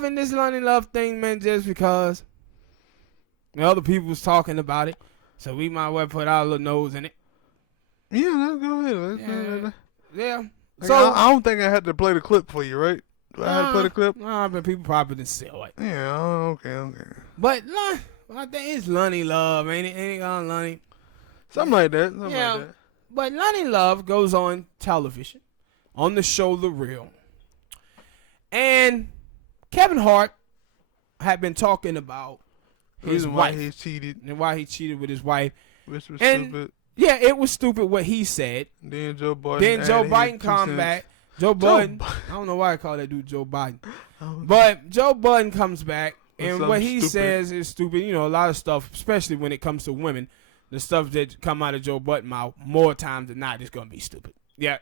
having this Loni Love thing, man, just because the other people was talking about it. So we might well put our little nose in it. Yeah, let's go ahead. Yeah. Like, So I don't think I had to play the clip for you, right? Do I have to play the clip? Nah, but people probably didn't sell it. Yeah, okay. But I think it's Loni Love, ain't it? Ain't it on Loni? Something like that. But Loni Love goes on television, on the show The Real. And Kevin Hart had been talking about his wife. Why he cheated. And why he cheated with his wife. Which was stupid. Yeah, it was stupid what he said. Then Joe Biden come back. Joe Budden. I don't know why I call that dude Joe Biden. But Joe Budden comes back, and what he says is stupid. You know, a lot of stuff, especially when it comes to women, the stuff that come out of Joe Budden mouth, more times than not, is going to be stupid. Yeah.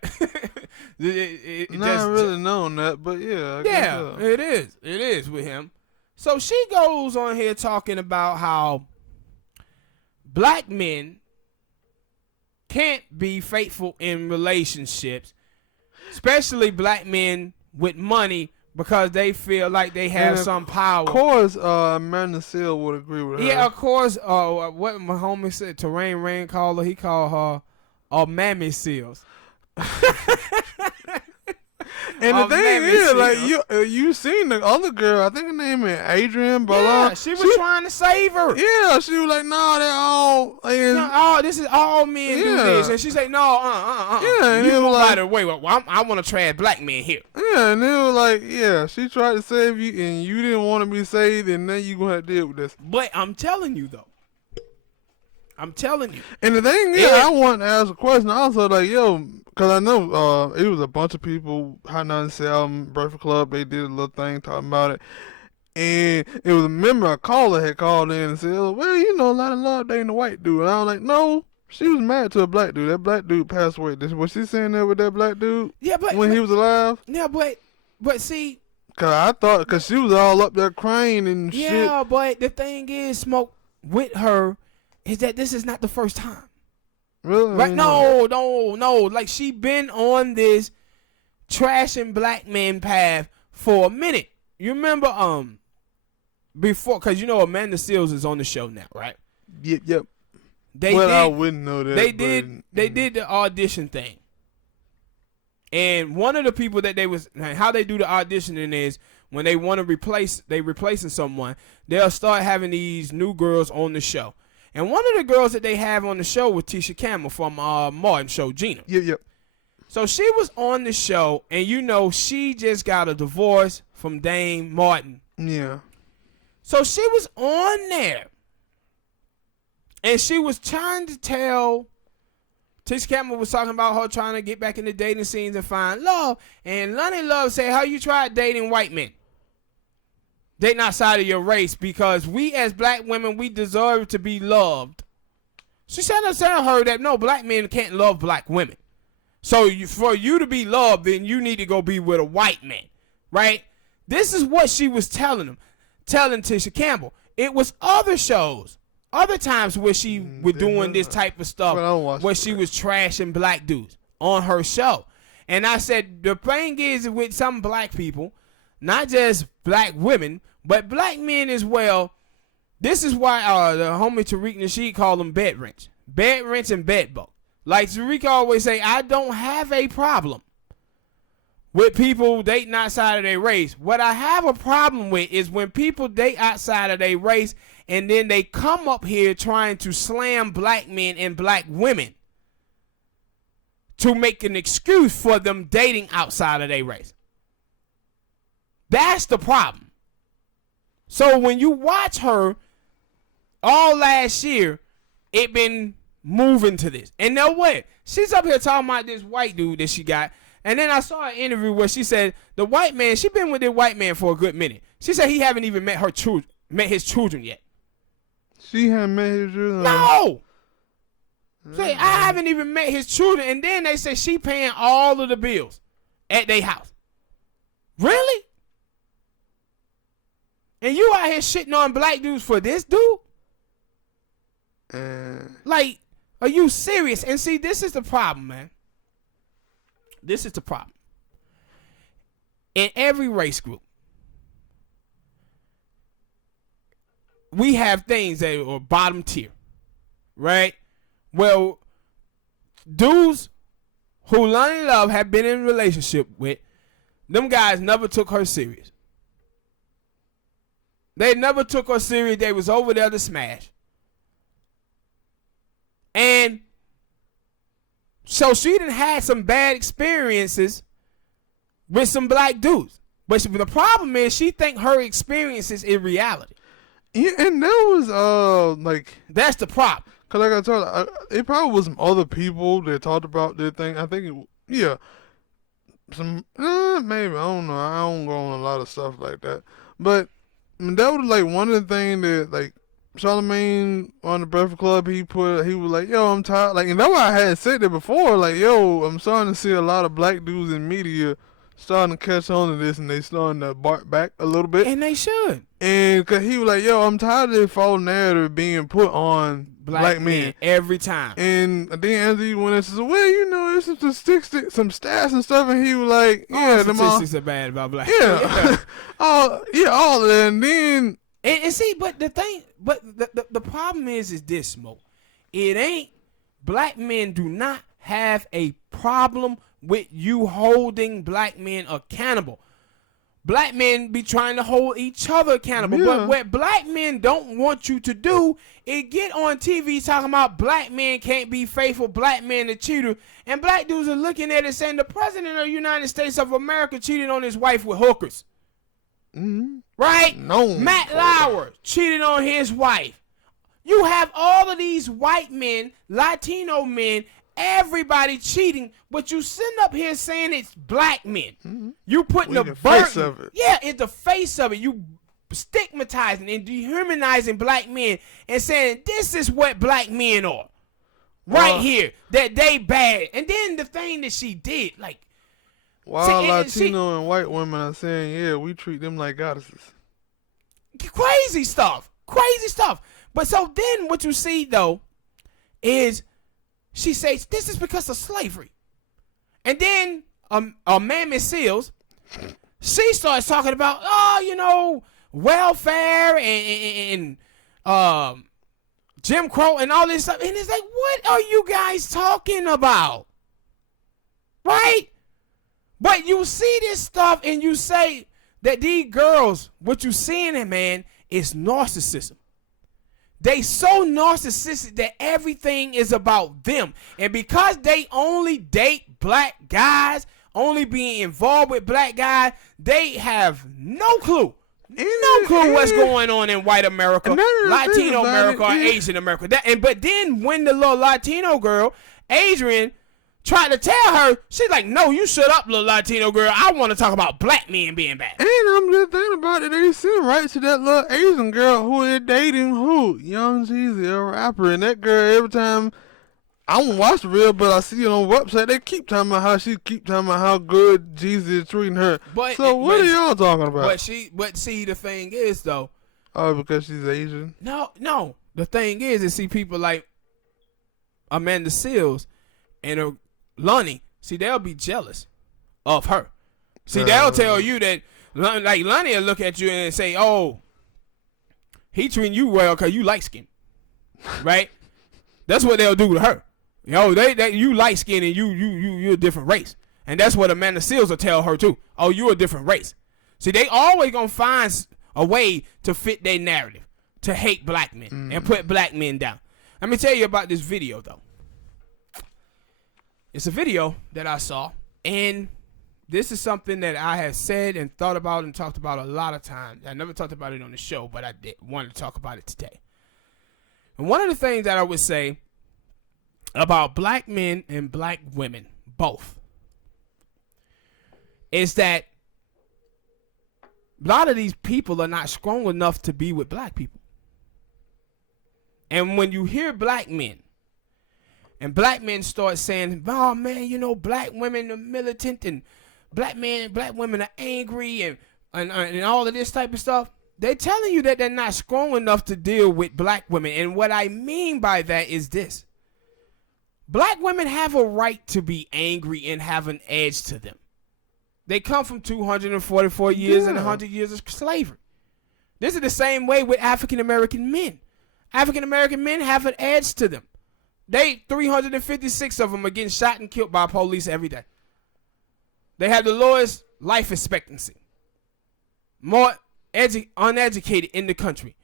Not really known that, but yeah. I guess so. It is. It is with him. So she goes on here talking about how black men can't be faithful in relationships, especially black men with money, because they feel like they have some power. Of course, Amanda Seal would agree with her. Yeah, of course. What my homie said, Terrain Rain called her, he called her Mammy Seals. And the thing is, like, you seen the other girl, I think her name is Adrian Bala. Yeah, she was trying to save her. Yeah, she was like, no, they're all. No, this is all men do this. And she said, no, Yeah, and you it was like, by the way, I want to trash black men here. Yeah, and it was like, yeah, she tried to save you, and you didn't want to be saved, and now you going to have to deal with this. But I'm telling you, though. I'm telling you. And the thing is, I want to ask a question also, like, yo, because I know it was a bunch of people, Hot 97, Breakfast Club, they did a little thing talking about it. And it was a member, a caller had called in and said, well, you know, Loni Love dating a white dude. And I was like, no, she was married to a black dude. That black dude passed away. Was she saying that with that black dude? Yeah, but when he was alive? Yeah, but see. Because I thought, because she was all up there crying and shit. Yeah, but the thing is, Smoke, with her, is that this is not the first time. Really? Right? No. Like, she been on this trashing black men path for a minute. You remember before, because you know Amanda Seals is on the show now, right? Yep. I wouldn't know that. They did the audition thing. And one of the people that how they do the auditioning is when they want to replacing someone, they'll start having these new girls on the show. And one of the girls that they have on the show was Tisha Campbell from Martin Show, Gina. Yep. So she was on the show, and you know she just got a divorce from Dame Martin. Yeah. So she was on there, and she was trying to tell. Tisha Campbell was talking about her trying to get back in the dating scenes and find love. And Loni Love said, how you tried dating white men? Dating outside of your race, because we as black women, we deserve to be loved. She said to her that no, black men can't love black women. So for you to be loved, then you need to go be with a white man, right? This is what she was telling Tisha Campbell. It was other shows, other times where she was doing this type of stuff, where she was trashing black dudes on her show. And I said, the thing is with some black people, not just black women, but black men as well. This is why the homie Tariq Nasheed called them bed wrench and bed bug. Like Tariq always say, I don't have a problem with people dating outside of their race. What I have a problem with is when people date outside of their race and then they come up here trying to slam black men and black women to make an excuse for them dating outside of their race. That's the problem. So when you watch her all last year, it been moving to this. And no way. She's up here talking about this white dude that she got. And then I saw an interview where she said the white man, she been with this white man for a good minute. She said he haven't even met his children yet. She hadn't met his children? No. Say, I haven't even met his children. And then they say she paying all of the bills at their house. Really? And you out here shitting on black dudes for this dude? Like, are you serious? And see, this is the problem, man. This is the problem. In every race group, we have things that are bottom tier, right? Well, dudes who Loni Love have been in a relationship with, them guys never took her serious. They never took her serious. They was over there to smash. And so she done had some bad experiences with some black dudes. But the problem is she think her experiences is reality. Yeah, and that was like, that's the problem. Cause like I told her, it probably was some other people that talked about their thing. I think some maybe, I don't know. I don't go on a lot of stuff like that. But I mean, that was like one of the things that like Charlamagne on the Breakfast Club, he was like, yo, I'm tired. Like, and that's why I had said that before. Like, yo, I'm starting to see a lot of black dudes in media starting to catch on to this, and they starting to bark back a little bit. And they should. And cause he was like, yo, I'm tired of this false narrative being put on black men every time. And then Anthony went and said, well, you know, there's some statistics, some stats and stuff, and he was like, yeah, the statistics are bad about black men. Yeah. all of that. And then and see, but the thing, but the problem is this, Smoke. It ain't, black men do not have a problem with you holding black men accountable. Black men be trying to hold each other accountable. Yeah. But what black men don't want you to do is get on TV talking about black men can't be faithful, black men are cheater. And black dudes are looking at it saying the president of the United States of America cheated on his wife with hookers. Mm-hmm. Right? No. Matt Lauer cheated on his wife. You have all of these white men, Latino men, everybody cheating, but you sitting up here saying it's black men. Mm-hmm. You putting the face of it. Yeah, it's the face of it. You stigmatizing and dehumanizing black men and saying this is what black men are. Right here, that they bad. And then the thing that she did, like, while Latino and white women are saying, yeah, we treat them like goddesses. Crazy stuff. But so then what you see, though, is she says this is because of slavery. And then Mammy Seals, she starts talking about, welfare and Jim Crow and all this stuff. And it's like, what are you guys talking about? Right? But you see this stuff and you say that these girls, what you seeing in, man, is narcissism. They so narcissistic that everything is about them. And because they only date black guys, only being involved with black guys, they have no clue. No clue what's going on in white America, Latino America, or Asian America. But then when the little Latino girl, Adrian, tried to tell her, she's like, no, you shut up, little Latino girl. I want to talk about black men being bad. And I'm just thinking about it. They sent right to that little Asian girl who is dating who? Young Jeezy, a rapper. And that girl, every time, I don't watch the real, but I see it on the website, they keep talking about how good Jeezy is treating her. What are y'all talking about? But see, the thing is, though. Oh, because she's Asian? No. The thing is see people like Amanda Seals and Loni, see, they'll be jealous of her. See, they'll tell you that, like, Loni will look at you and say, oh, he treating you well because you light skin. Right? That's what they'll do to her. You light skin and you're a different race. And that's what Amanda Seals will tell her too. Oh, you're a different race. See, they always gonna find a way to fit their narrative, to hate black men and put black men down. Let me tell you about this video, though. It's a video that I saw, and this is something that I have said and thought about and talked about a lot of times. I never talked about it on the show, but I wanted to talk about it today. And one of the things that I would say about black men and black women, both, is that a lot of these people are not strong enough to be with black people. And when you hear black men, and black men start saying, oh, man, black women are militant and black women are angry and all of this type of stuff. They're telling you that they're not strong enough to deal with black women. And what I mean by that is this. Black women have a right to be angry and have an edge to them. They come from 244 years and 100 years of slavery. This is the same way with African American men. African American men have an edge to them. 356 of them are getting shot and killed by police every day. They have the lowest life expectancy. More uneducated in the country.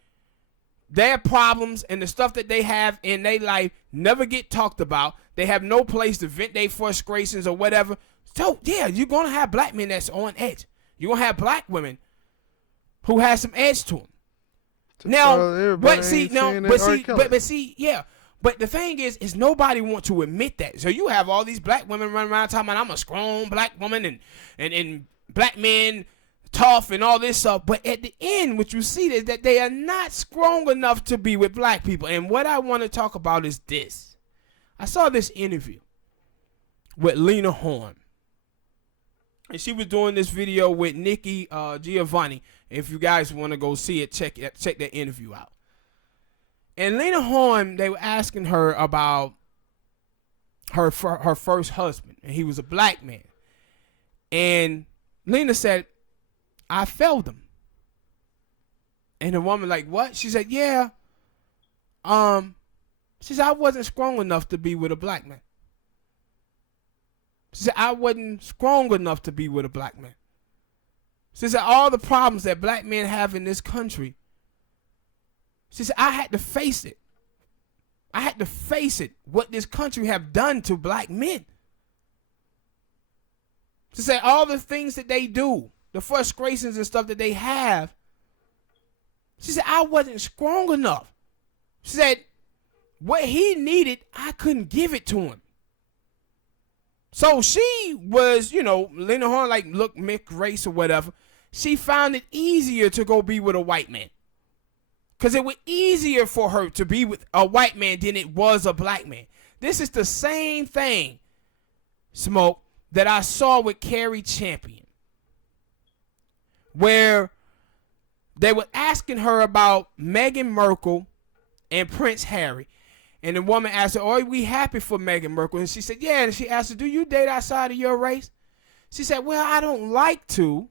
Their problems and the stuff that they have in their life never get talked about. They have no place to vent their frustrations or whatever. So, yeah, you're going to have black men that's on edge. You're going to have black women who have some edge to them. Now, but see, yeah. But the thing is nobody want to admit that. So you have all these black women running around talking about I'm a strong black woman and black men tough and all this stuff. But at the end, what you see is that they are not strong enough to be with black people. And what I want to talk about is this. I saw this interview with Lena Horne. And she was doing this video with Nikki Giovanni. If you guys want to go see it, check that interview out. And Lena Horne, they were asking her about her first husband, and he was a black man. And Lena said, I failed him. And the woman like, what? She said, yeah. She said, I wasn't strong enough to be with a black man. She said, I wasn't strong enough to be with a black man. She said, all the problems that black men have in this country, she said, I had to face it. I had to face it, what this country have done to black men. She said, all the things that they do, the frustrations and stuff that they have, she said, I wasn't strong enough. She said, what he needed, I couldn't give it to him. So she was, Lena Horne, like, look, mixed race or whatever. She found it easier to go be with a white man. Because it was easier for her to be with a white man than it was a black man. This is the same thing, Smoke, that I saw with Carrie Champion. Where they were asking her about Meghan Markle and Prince Harry. And the woman asked her, are we happy for Meghan Markle? And she said, yeah. And she asked her, do you date outside of your race? She said, well, I don't like to.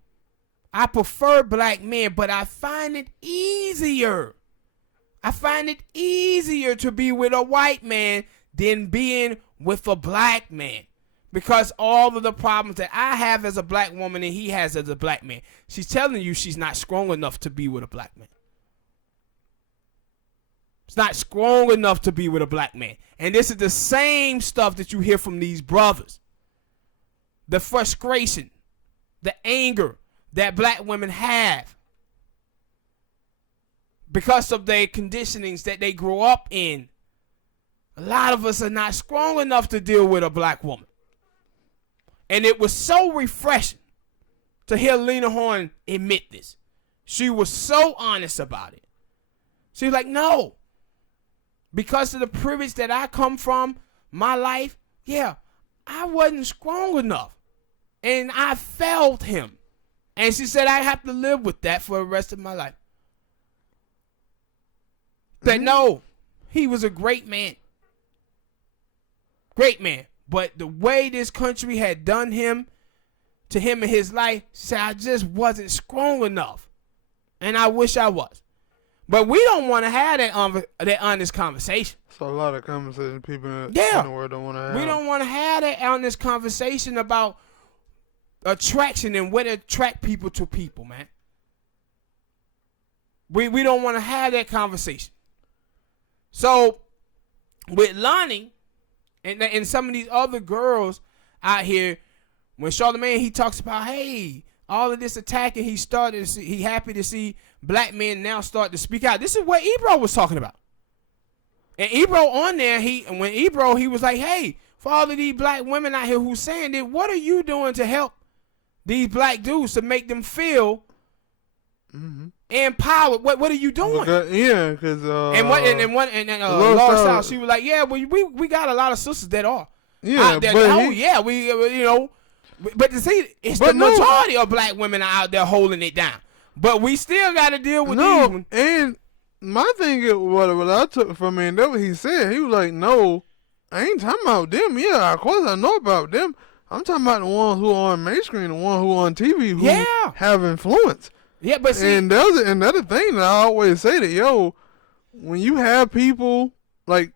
I prefer black men, but I find it easier. I find it easier to be with a white man than being with a black man. Because all of the problems that I have as a black woman and he has as a black man. She's telling you she's not strong enough to be with a black man. It's not strong enough to be with a black man. And this is the same stuff that you hear from these brothers. The frustration, the anger that black women have because of their conditionings that they grow up in. A lot of us are not strong enough to deal with a black woman. And it was so refreshing to hear Lena Horne admit this. She was so honest about it. She was like, no. Because of the privilege that I come from, my life, yeah, I wasn't strong enough. And I failed him. And she said, I have to live with that for the rest of my life. But no, he was a great man. Great man. But the way this country had done him, to him in his life, she said, I just wasn't strong enough. And I wish I was. But we don't want to have that honest conversation. So a lot of conversations people in the world don't want to have. We don't want to have that honest conversation about attraction and what attract people to people, man. We don't want to have that conversation. So with Loni and some of these other girls out here, when Charlamagne, he talks about, hey, all of this attacking, he happy to see black men now start to speak out. This is what Ebro was talking about. And Ebro on there, he was like, hey, for all of these black women out here who's saying that, what are you doing to help these black dudes to make them feel empowered? What are you doing? Because Lost South, she was like, yeah, we got a lot of sisters that are. Yeah, but to see, it's the majority of black women are out there holding it down. But we still got to deal with these ones. And my thing is, what I took from him, that what he said. He was like, no, I ain't talking about them. Yeah, of course I know about them. I'm talking about the ones who are on main screen, the ones who are on TV who have influence. Yeah, but see, And there's another thing that I always say that, yo, when you have people, like,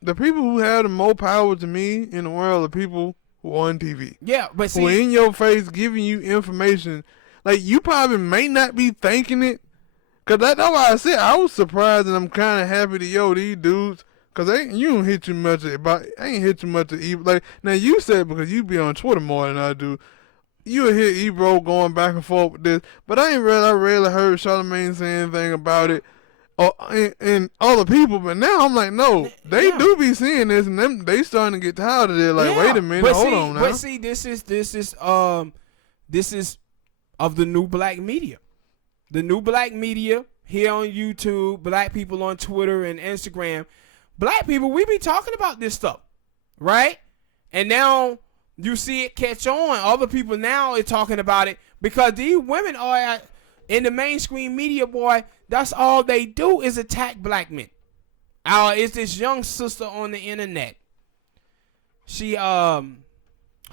the people who have the most power to me in the world are people who are on TV. yeah, but Who are see, in your face giving you information. Like, you probably may not be thinking it. Because that's why I said I was surprised and I'm kind of happy that, yo, these dudes, because you don't hear too much about, I ain't hear too much of Ebro. Like, now you said because you be on Twitter more than I do, you'll hear Ebro going back and forth with this. But I rarely heard Charlamagne say anything about it. And other people, but now I'm like, no, they do be seeing this, and they starting to get tired of it. Like, wait a minute, hold on now. But see, this is of the new black media. The new black media here on YouTube, black people on Twitter and Instagram. Black people, we be talking about this stuff, right? And now you see it catch on. Other people now are talking about it because these women are in the mainstream media, boy. That's all they do is attack black men. It's this young sister on the internet. She her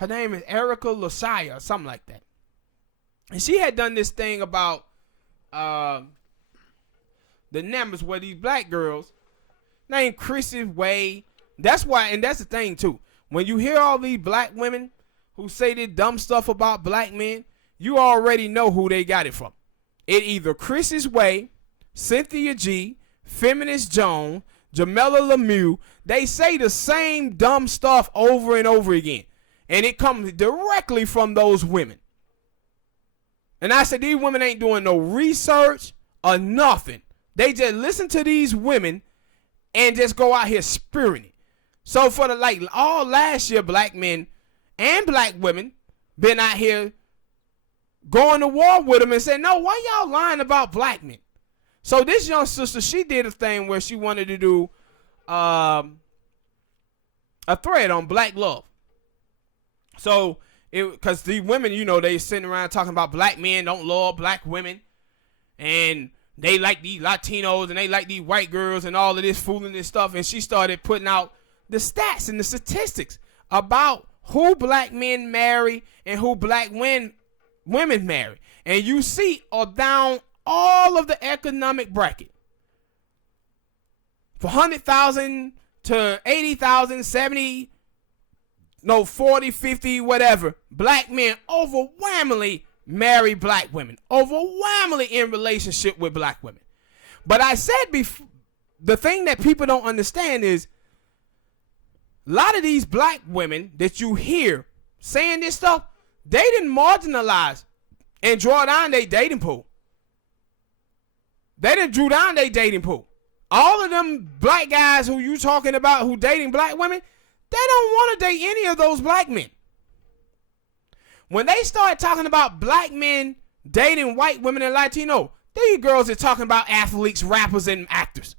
name is Erica Losaya or something like that. And she had done this thing about the numbers where these black girls named Chrissy Way. That's why, and that's the thing too. When you hear all these black women who say this dumb stuff about black men, you already know who they got it from. It either Chrissy's Way, Cynthia G, Feminist Joan, Jamela Lemieux. They say the same dumb stuff over and over again. And it comes directly from those women. And I said, these women ain't doing no research or nothing. They just listen to these women and just go out here spewing it. So for all last year, black men and black women been out here going to war with them and saying, no, why y'all lying about black men? So this young sister, she did a thing where she wanted to do a thread on black love. So, because the women, they sitting around talking about black men don't love black women. And they like these Latinos and they like these white girls and all of this fooling and stuff. And she started putting out the stats and the statistics about who black men marry and who black women marry. And you see down all of the economic bracket. For 100,000 to 80,000, 70, 40, 50, whatever. Black men overwhelmingly marry black women. Overwhelmingly in relationship with black women. But I said before, the thing that people don't understand is a lot of these black women that you hear saying this stuff, they didn't marginalize and draw down their dating pool. They done drew down their dating pool. All of them black guys who you talking about who dating black women, they don't want to date any of those black men. When they start talking about black men dating white women and Latino, these girls are talking about athletes, rappers, and actors.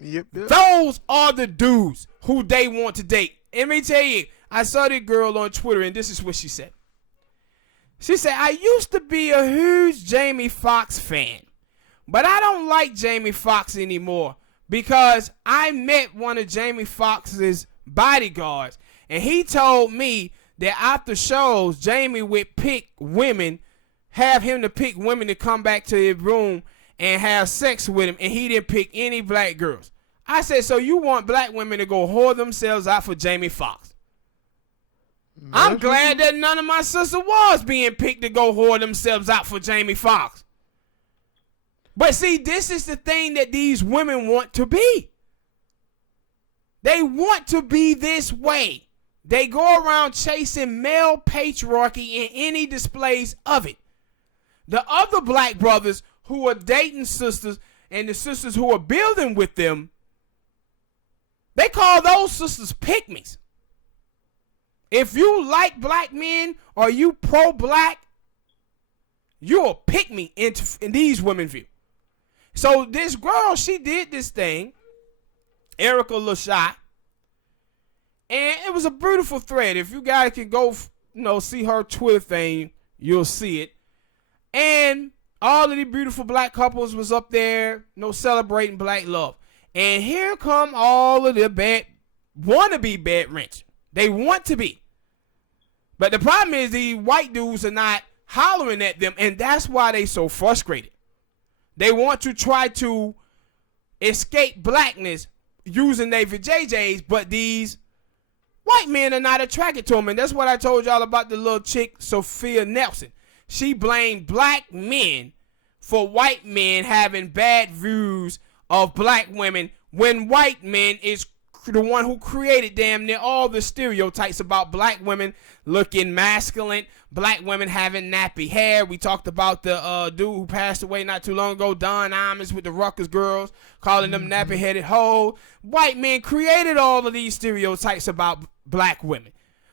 Yep. Those are the dudes who they want to date. Let me tell you, I saw this girl on Twitter, and this is what she said. She said, I used to be a huge Jamie Foxx fan. But I don't like Jamie Foxx anymore because I met one of Jamie Foxx's bodyguards, and he told me that after shows, Jamie would pick women, have him to pick women to come back to his room and have sex with him, and he didn't pick any black girls. I said, so you want black women to go whore themselves out for Jamie Foxx? I'm glad that none of my sisters was being picked to go whore themselves out for Jamie Foxx. But see, this is the thing that these women want to be. They want to be this way. They go around chasing male patriarchy in any displays of it. The other black brothers who are dating sisters and the sisters who are building with them, they call those sisters pygmies. If you like black men or you pro-black, you're a pygmy in these women's view. So this girl, she did this thing, Erica Lashai, and it was a beautiful thread. If you guys can go, see her Twitter thing, you'll see it. And all of the beautiful black couples was up there, celebrating black love. And here come all of the wannabe bad wrench. They want to be. But the problem is these white dudes are not hollering at them, and that's why they so frustrated. They want to try to escape blackness using their vajayjays, but these white men are not attracted to them. And that's what I told y'all about the little chick, Sophia Nelson. She blamed black men for white men having bad views of black women when white men is the one who created damn near all the stereotypes about black women looking masculine, black women having nappy hair. We talked about the dude who passed away not too long ago, Don Imus, with the Ruckus girls, calling them nappy-headed hoes. White men created all of these stereotypes about black women.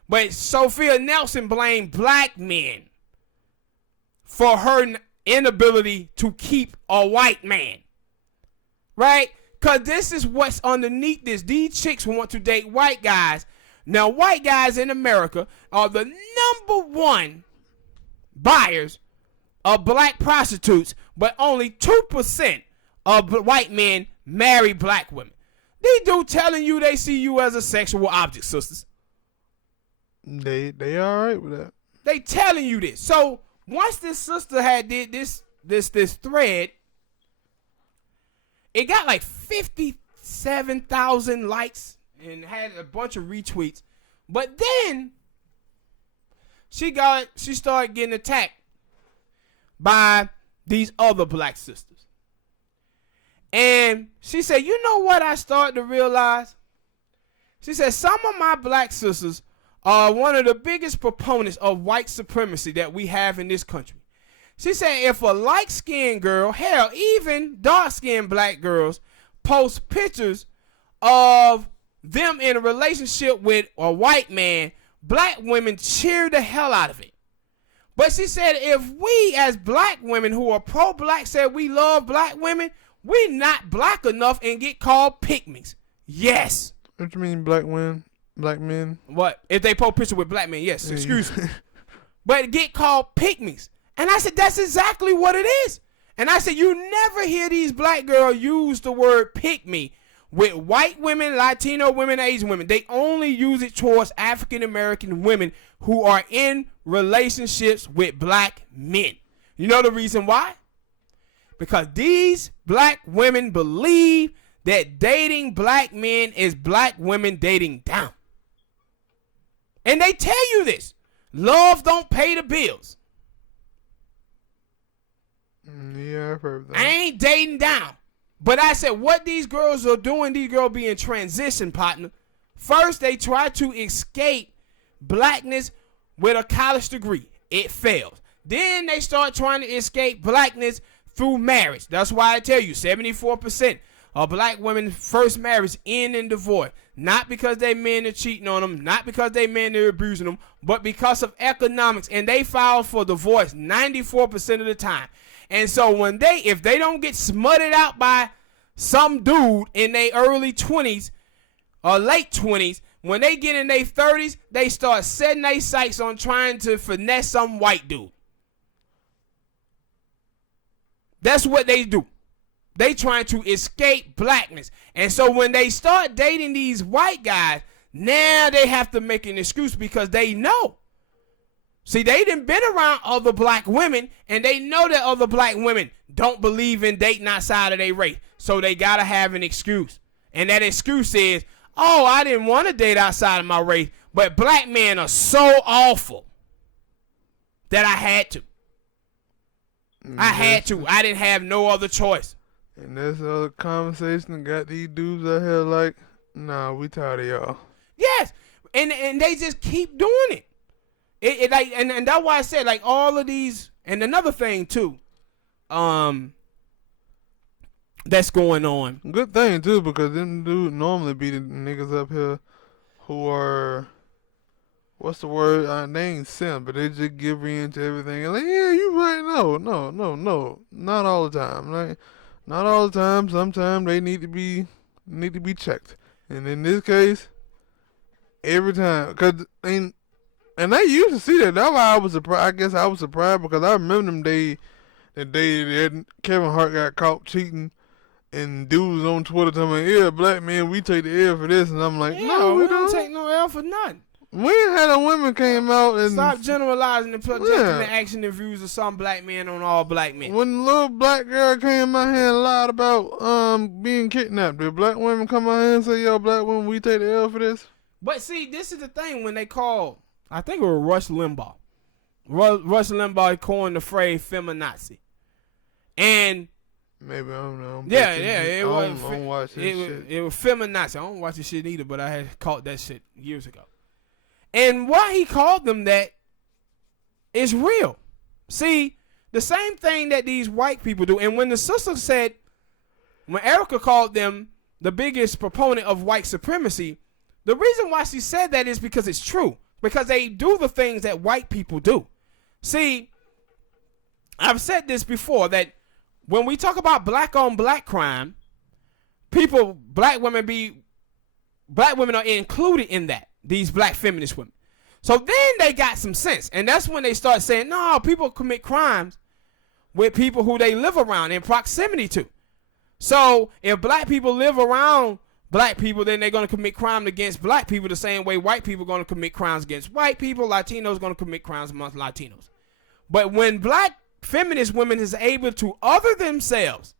But Sophia Nelson blamed black men for her inability to keep a white man. Right? Because this is what's underneath this. These chicks want to date white guys. Now, white guys in America are the number one buyers of black prostitutes, but only 2% of white men marry black women. These dudes telling you they see you as a sexual object, sisters. They all right with that. They telling you this. So once this sister had did this thread, it got like 57,000 likes and had a bunch of retweets. But then she started getting attacked by these other black sisters. And she said, you know what I started to realize? She said, some of my black sisters are one of the biggest proponents of white supremacy that we have in this country. She said if a light-skinned girl, hell, even dark-skinned black girls, post pictures of them in a relationship with a white man, black women cheer the hell out of it. But she said if we as black women who are pro-black said we love black women, we not black enough and get called pygmies. Yes. What you mean black women? Black men? What? If they post picture with black men, yes, excuse me. But get called pygmies. And I said, that's exactly what it is. And I said, you never hear these black girls use the word pick me with white women, Latino women, Asian women. They only use it towards African American women who are in relationships with black men. You know the reason why? Because these black women believe that dating black men is black women dating down. And they tell you this. Love don't pay the bills. Yeah, I've heard that. I ain't dating down. But I said, what these girls are doing, these girls being transition partner. First, they try to escape blackness with a college degree. It fails. Then they start trying to escape blackness through marriage. That's why I tell you, 74% of black women first marriage end in divorce. Not because they men are cheating on them, not because they men are abusing them, but because of economics. And they file for divorce 94% of the time. And so if they don't get smutted out by some dude in their early 20s or late 20s, when they get in their 30s, they start setting their sights on trying to finesse some white dude. That's what they do. They trying to escape blackness. And so when they start dating these white guys, now they have to make an excuse because they know. See, they done been around other black women, and they know that other black women don't believe in dating outside of their race. So they got to have an excuse. And that excuse is, oh, I didn't want to date outside of my race, but black men are so awful that I had to. I had to. I didn't have no other choice. And this other conversation got these dudes out here like, nah, we tired of y'all. Yes. And they just keep doing it. And that's why I said, like, all of these, and another thing too, that's going on. Good thing too, because them dudes normally be the niggas up here who are, what's the word? They ain't simp, but they just give in to everything. And like, yeah, you right. No, not all the time. Like, not all the time. Sometimes they need to be checked. And in this case, every time, and I used to see that. That's why I was surprised. I guess I was surprised because I remember them day that Kevin Hart got caught cheating, and dudes on Twitter telling me, "Yeah, black men, we take the L for this," and I'm like, Yeah, "No, we don't take no L for nothing." We ain't had a women came out and Stop generalizing and projecting the action and views of some black men on all black men. When the little black girl came out here and lied about being kidnapped, did black women come out here and say, yo, black women, we take the L for this? But see, this is the thing when they call, I think it was Rush Limbaugh. Rush Limbaugh coined the phrase feminazi. And maybe, I don't know. It was. I don't watch this shit. It was feminazi. I don't watch this shit either, but I had caught that shit years ago. And why he called them that is real. See, the same thing that these white people do. And when the sister said, when Erica called them the biggest proponent of white supremacy, the reason why she said that is because it's true. Because they do the things that white people do. See, I've said this before, that when we talk about black on black crime, black women are included in that. These black feminist women. So then they got some sense. And that's when they start saying, no, people commit crimes with people who they live around in proximity to. So if black people live around black people, then they're going to commit crime against black people the same way white people are going to commit crimes against white people. Latinos are going to commit crimes amongst Latinos. But when black feminist women is able to other themselves,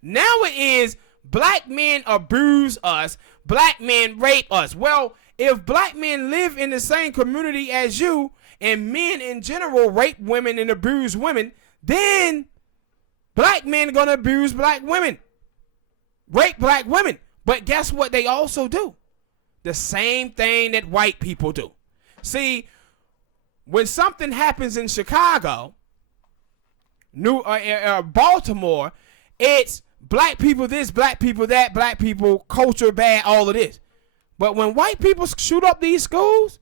now it is black men abuse us, black men rape us. Well, if black men live in the same community as you and men in general rape women and abuse women, then black men are going to abuse black women, rape black women. But guess what they also do? The same thing that white people do. See, when something happens in Chicago, Baltimore, it's black people this, black people that, black people culture bad, all of this. But when white people shoot up these schools,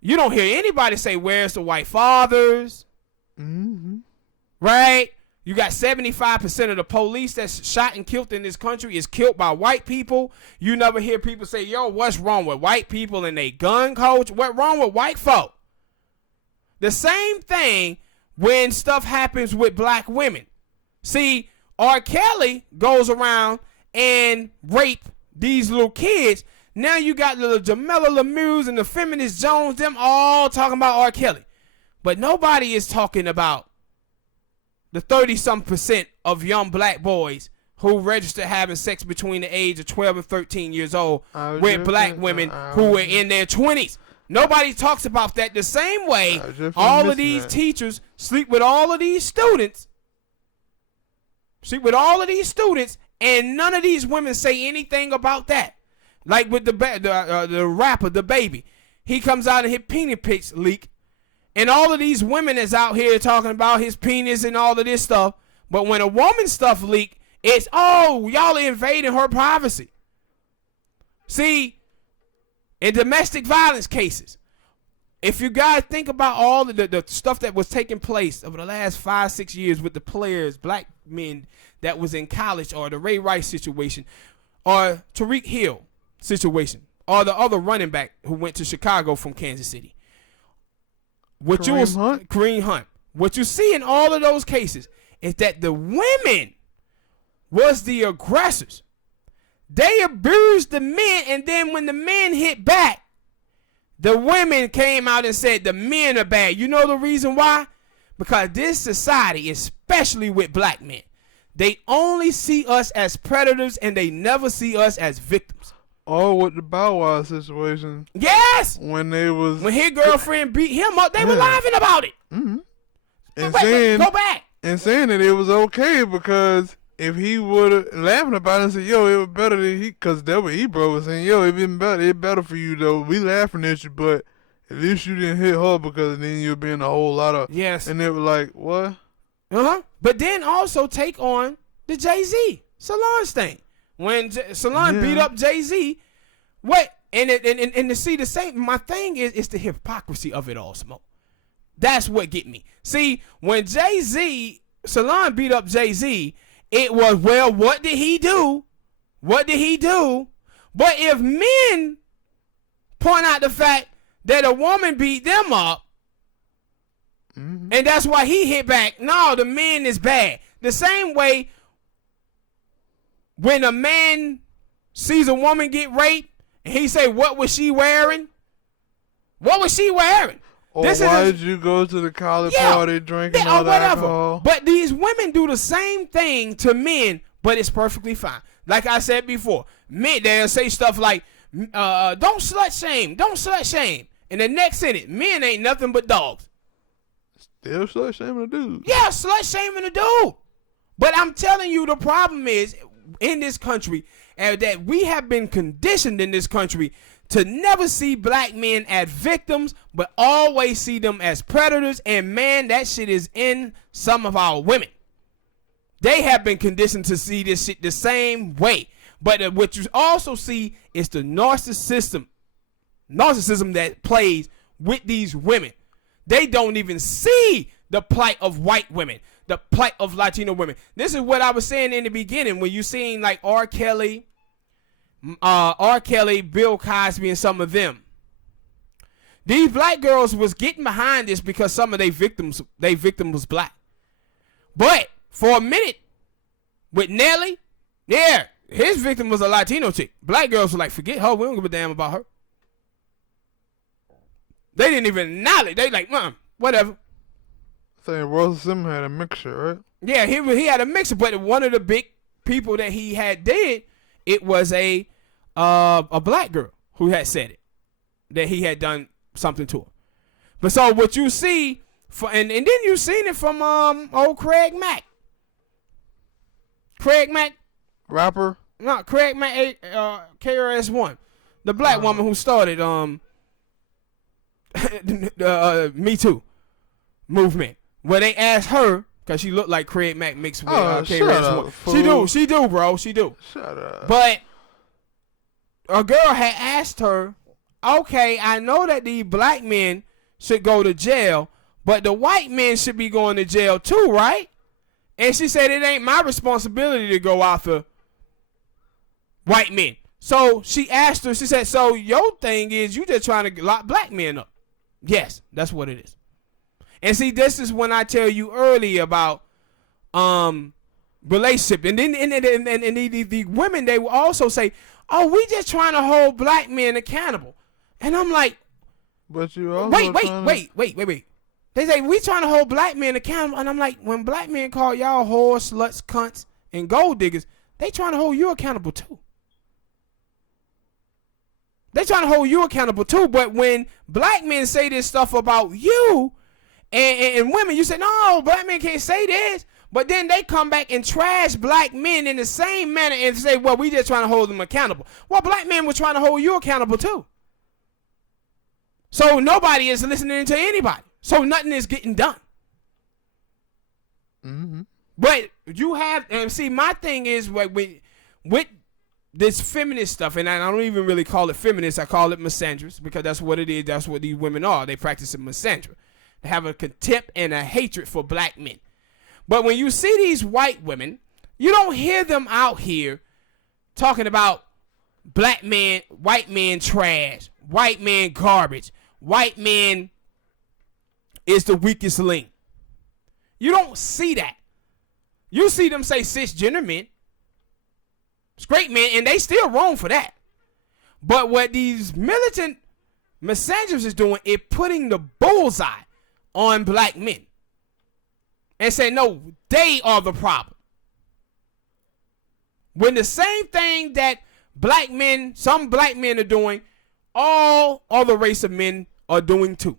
you don't hear anybody say, where's the white fathers? Mm-hmm. Right? You got 75% of the police that's shot and killed in this country is killed by white people. You never hear people say, yo, what's wrong with white people and they gun culture? What's wrong with white folk? The same thing when stuff happens with black women. See, R. Kelly goes around and rape these little kids. Now you got little Jamela Lemuse and the feminist Jones, them all talking about R. Kelly. But nobody is talking about the 30-some% of young black boys who register having sex between the age of 12 and 13 years old with black women who were in their 20s. Nobody talks about that. The same way all of these teachers sleep with all of these students. And none of these women say anything about that. Like with the rapper, the baby. He comes out and his penis pics leak. And all of these women is out here talking about his penis and all of this stuff. But when a woman's stuff leak, it's, oh, y'all are invading her privacy. See, in domestic violence cases, if you guys think about all the stuff that was taking place over the last 5-6 years with the players, black men that was in college, or the Ray Rice situation, or Tariq Hill situation, or the other running back who went to Chicago from Kansas City. Kareem Hunt. What you see in all of those cases is that the women was the aggressors. They abused the men, and then when the men hit back, the women came out and said the men are bad. You know the reason why? Because this society, especially with black men, they only see us as predators and they never see us as victims. Oh, with the Bow Wow situation. Yes! When his girlfriend beat him up, they were laughing about it. Mm-hmm. Go back. And saying that it was okay because if he would have laughing about it and said, yo, it was better than because that what Ebro was saying, yo, it better for you though. We laughing at you, but at least you didn't hit her because then you'd be in a whole lot of. Yes. And they were like, what? But then also take on the Jay-Z, Solange thing. When Solange beat up Jay-Z, and to see the same, my thing is the hypocrisy of it all, Smoke. That's what get me. See, when Solange beat up Jay-Z, it was, well, what did he do? What did he do? But if men point out the fact that a woman beat them up, and that's why he hit back, no, the man is bad. The same way when a man sees a woman get raped and he say, what was she wearing? What was she wearing? Or why did you go to the college party drinking all that alcohol? But these women do the same thing to men, but it's perfectly fine. Like I said before, men, they'll say stuff like, don't slut shame, don't slut shame. And the next sentence, men ain't nothing but dogs. Still slut shaming a dude. Yeah, slut shaming a dude. But I'm telling you, the problem is, in this country, that we have been conditioned in this country to never see black men as victims, but always see them as predators. And man, that shit is in some of our women. They have been conditioned to see this shit the same way. But what you also see is the narcissism that plays with these women. They don't even see the plight of white women, the plight of Latino women. This is what I was saying in the beginning when you seen like R. Kelly, Bill Cosby, and some of them. These black girls was getting behind this because some of their victim was black. But for a minute, with Nelly, yeah, his victim was a Latino chick. Black girls were like, forget her, we don't give a damn about her. They didn't even acknowledge. They like, whatever. Saying Russell Simmons had a mixture, right? Yeah, he had a mixture, but one of the big people that he had did, it was a black girl who had said it, that he had done something to her. But so what you see, and then you seen it from old Craig Mack. Craig Mack, rapper. No, Craig Mack, KRS-One, the black woman who started Me Too movement, where they asked her, because she looked like Craig Mack mixed with KRS-One. She do, bro. She do. Shut up. But a girl had asked her, okay, I know that these black men should go to jail, but the white men should be going to jail too, right? And she said, it ain't my responsibility to go after white men. So she asked her, she said, so your thing is you just trying to lock black men up. Yes, that's what it is. And see, this is when I tell you earlier about relationship. And then the women, they will also say, oh, we just trying to hold black men accountable. And I'm like, but you also wait. They say, we trying to hold black men accountable. And I'm like, when black men call y'all whores, sluts, cunts, and gold diggers, they trying to hold you accountable too. They trying to hold you accountable too. But when black men say this stuff about you and women, you say, no, black men can't say this. But then they come back and trash black men in the same manner and say, well, we just trying to hold them accountable. Well, black men were trying to hold you accountable too. So nobody is listening to anybody. So nothing is getting done. Mm-hmm. But you have, and see, my thing is with this feminist stuff, and I don't even really call it feminist, I call it misandrous, because that's what it is, that's what these women are. They practice misandry. They have a contempt and a hatred for black men. But when you see these white women, you don't hear them out here talking about black men, white men trash, white men garbage, white men is the weakest link. You don't see that. You see them say cisgender men, straight men, and they still wrong for that. But what these militant misandrists is doing is putting the bullseye on black men and say, no, they are the problem. When the same thing that black men, some black men are doing, all other race of men are doing too.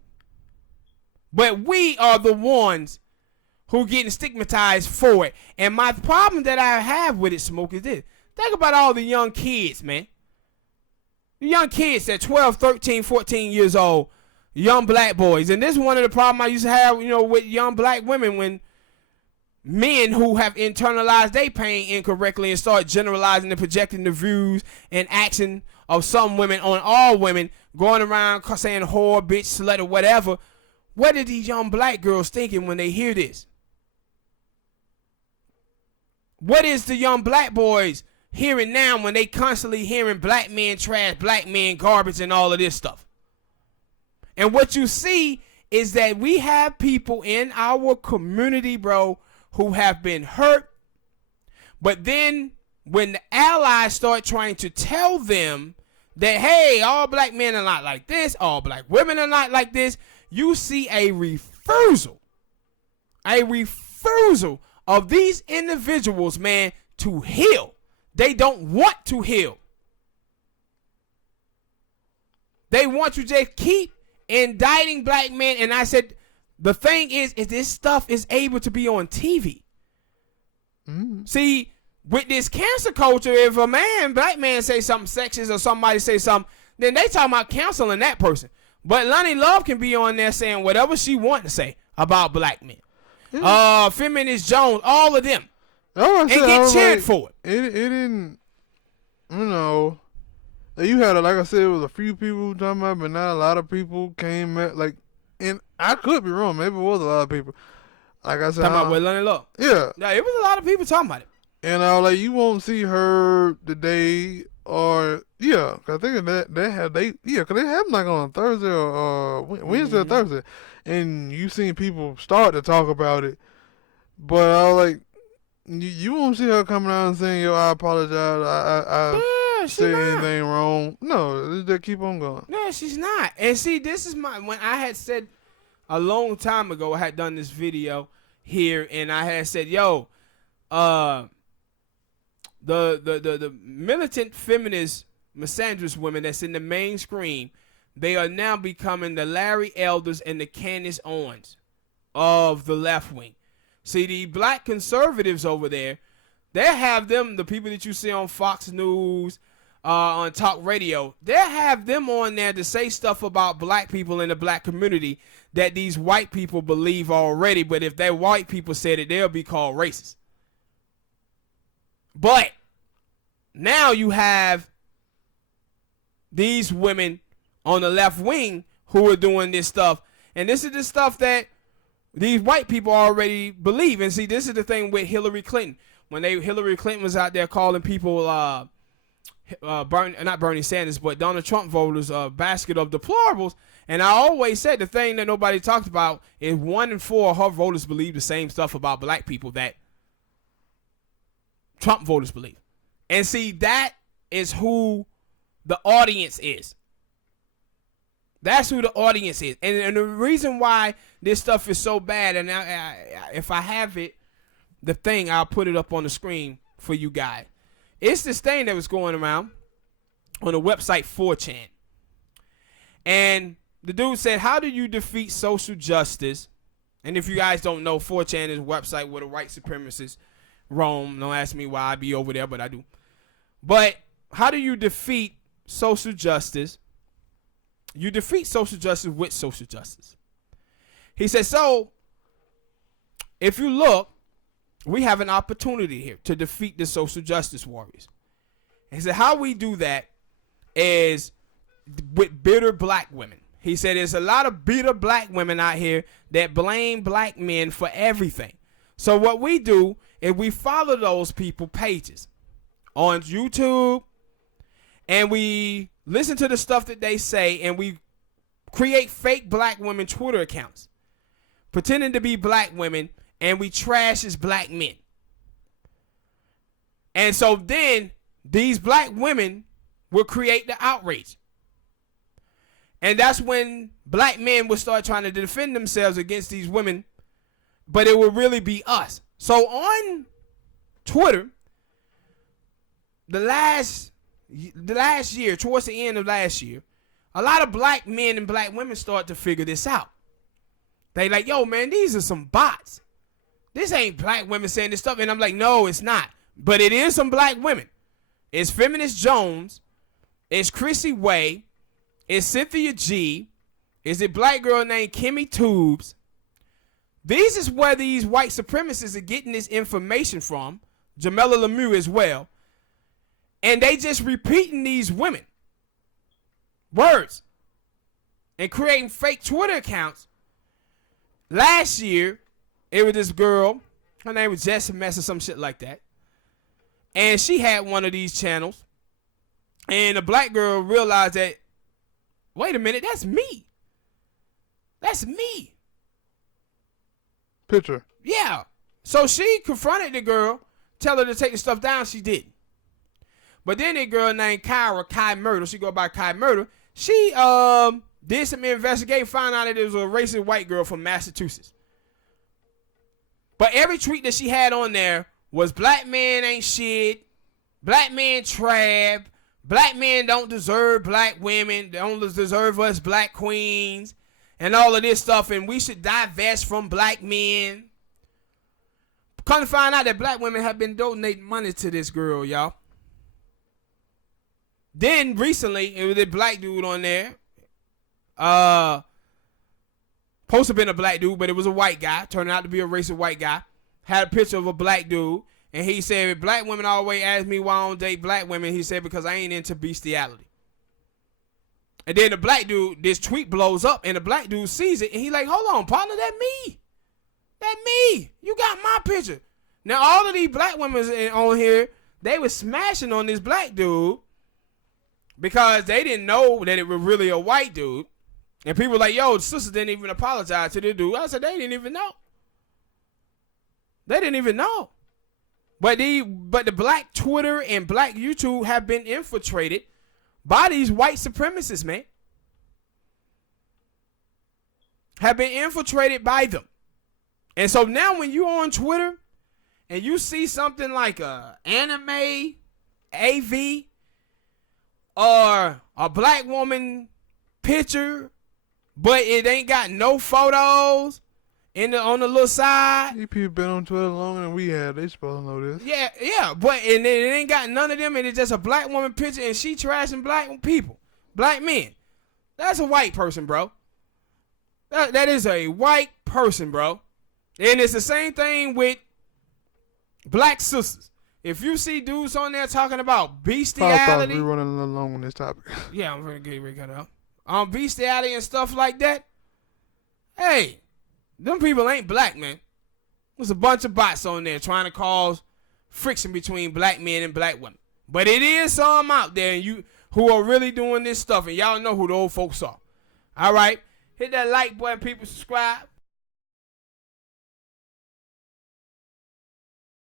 But we are the ones who getting stigmatized for it. And my problem that I have with it, Smoke, is this. Think about all the young kids, man. The young kids that 12, 13, 14 years old, young black boys. And this is one of the problems I used to have, with young black women, when men who have internalized their pain incorrectly and start generalizing and projecting the views and action of some women on all women, going around saying whore, bitch, slut, or whatever. What are these young black girls thinking when they hear this? What is the young black boys hearing now when they constantly hearing black men trash, black men garbage, and all of this stuff? And what you see is that we have people in our community, bro, who have been hurt. But then when the allies start trying to tell them that, hey, all black men are not like this, all black women are not like this, you see a refusal of these individuals, man, to heal. They don't want to heal. They want to just keep indicting black men. And I said, the thing is this stuff is able to be on TV. See, with this cancer culture, if a black man say something sexist or somebody say something, then they talking about canceling that person. But Loni Love can be on there saying whatever she want to say about black men. Feminist Jones, all of them. And get cheered for it. It didn't, you had, like I said, it was a few people talking about, but not a lot of people came at, and I could be wrong. Maybe it was a lot of people. Like I said, talking about with Loni Love. Yeah. Yeah, it was a lot of people talking about it. And you won't see her today, or cause I think because they have them like on Thursday or Wednesday or Thursday, and you seen people start to talk about it, but I was like, you won't see her coming out and saying, "Yo, I apologize, I said anything wrong." No, just keep on going. No, she's not. And see, this is when I had said a long time ago, I had done this video here, and I had said, "Yo, the militant feminist misandrist women that's in the mainstream, they are now becoming the Larry Elders and the Candace Owens of the left wing." See, the black conservatives over there, they have them, the people that you see on Fox News, on talk radio, they have them on there to say stuff about black people in the black community that these white people believe already, but if that white people said it, they'll be called racist. But now you have these women on the left wing who are doing this stuff, and this is the stuff that these white people already believe. And see, this is the thing with Hillary Clinton. When Hillary Clinton was out there calling people, not Bernie Sanders, but Donald Trump voters, a basket of deplorables. And I always said the thing that nobody talked about is 1 in 4 of her voters believe the same stuff about black people that Trump voters believe. And see, that is who the audience is. That's who the audience is. And the reason why this stuff is so bad, and if I have it, the thing, I'll put it up on the screen for you guys. It's this thing that was going around on the website 4chan. And the dude said, how do you defeat social justice? And if you guys don't know, 4chan is a website where the white supremacists roam. Don't ask me why I be over there, but I do. But how do you defeat social justice? You defeat social justice with social justice. He said, so if you look, we have an opportunity here to defeat the social justice warriors. He said, how we do that is with bitter black women. He said, there's a lot of bitter black women out here that blame black men for everything. So what we do is we follow those people pages on YouTube, and we listen to the stuff that they say, and we create fake black women Twitter accounts pretending to be black women, and we trash as black men. And so then these black women will create the outrage. And that's when black men will start trying to defend themselves against these women, but it will really be us. So on Twitter, the last year, towards the end of last year, a lot of black men and black women start to figure this out. They like, yo, man, these are some bots. This ain't black women saying this stuff. And I'm like, no, it's not. But it is some black women. It's Feminist Jones. It's Chrissy Way. It's Cynthia G. Is a black girl named Kimmy Tubes. These is where these white supremacists are getting this information from. Jamela Lemieux as well. And they just repeating these women words and creating fake Twitter accounts. Last year, it was this girl. Her name was Jess Mess or some shit like that. And she had one of these channels. And the black girl realized that, wait a minute, that's me. That's me. Picture. Yeah. So she confronted the girl, tell her to take the stuff down. She didn't. But then a girl named Kai Murder, she go by Kai Murder, she did some investigating, found out that it was a racist white girl from Massachusetts. But every tweet that she had on there was black men ain't shit, black men trap, black men don't deserve black women, they don't deserve us black queens, and all of this stuff, and we should divest from black men. Come to find out that black women have been donating money to this girl, y'all. Then recently, it was a black dude on there. Supposed to have been a black dude, but it was a white guy. Turned out to be a racist white guy. Had a picture of a black dude. And he said, black women always ask me why I don't date black women. He said, because I ain't into bestiality. And then the black dude, this tweet blows up, and the black dude sees it, and he like, hold on, partner, that me. That me. You got my picture. Now, all of these black women on here, they was smashing on this black dude because they didn't know that it was really a white dude. And people were like, yo, the sisters didn't even apologize to the dude. I said, they didn't even know. They didn't even know. But the black Twitter and black YouTube have been infiltrated by these white supremacists, man. Have been infiltrated by them. And so now when you're on Twitter and you see something like a anime AV or a black woman picture, but it ain't got no photos on the little side. These people been on Twitter longer than we have. They supposed to know this. Yeah, but and it ain't got none of them, and it's just a black woman picture, and she trashing black people, black men. That's a white person, bro. That is a white person, bro. And it's the same thing with black sisters. If you see dudes on there talking about bestiality, we're running a little long on this topic. Yeah, I'm gonna get rid of that. Bestiality and stuff like that. Hey, them people ain't black, man. There's a bunch of bots on there trying to cause friction between black men and black women. But it is some out there who are really doing this stuff, and y'all know who the old folks are. All right, hit that like button, people. Subscribe.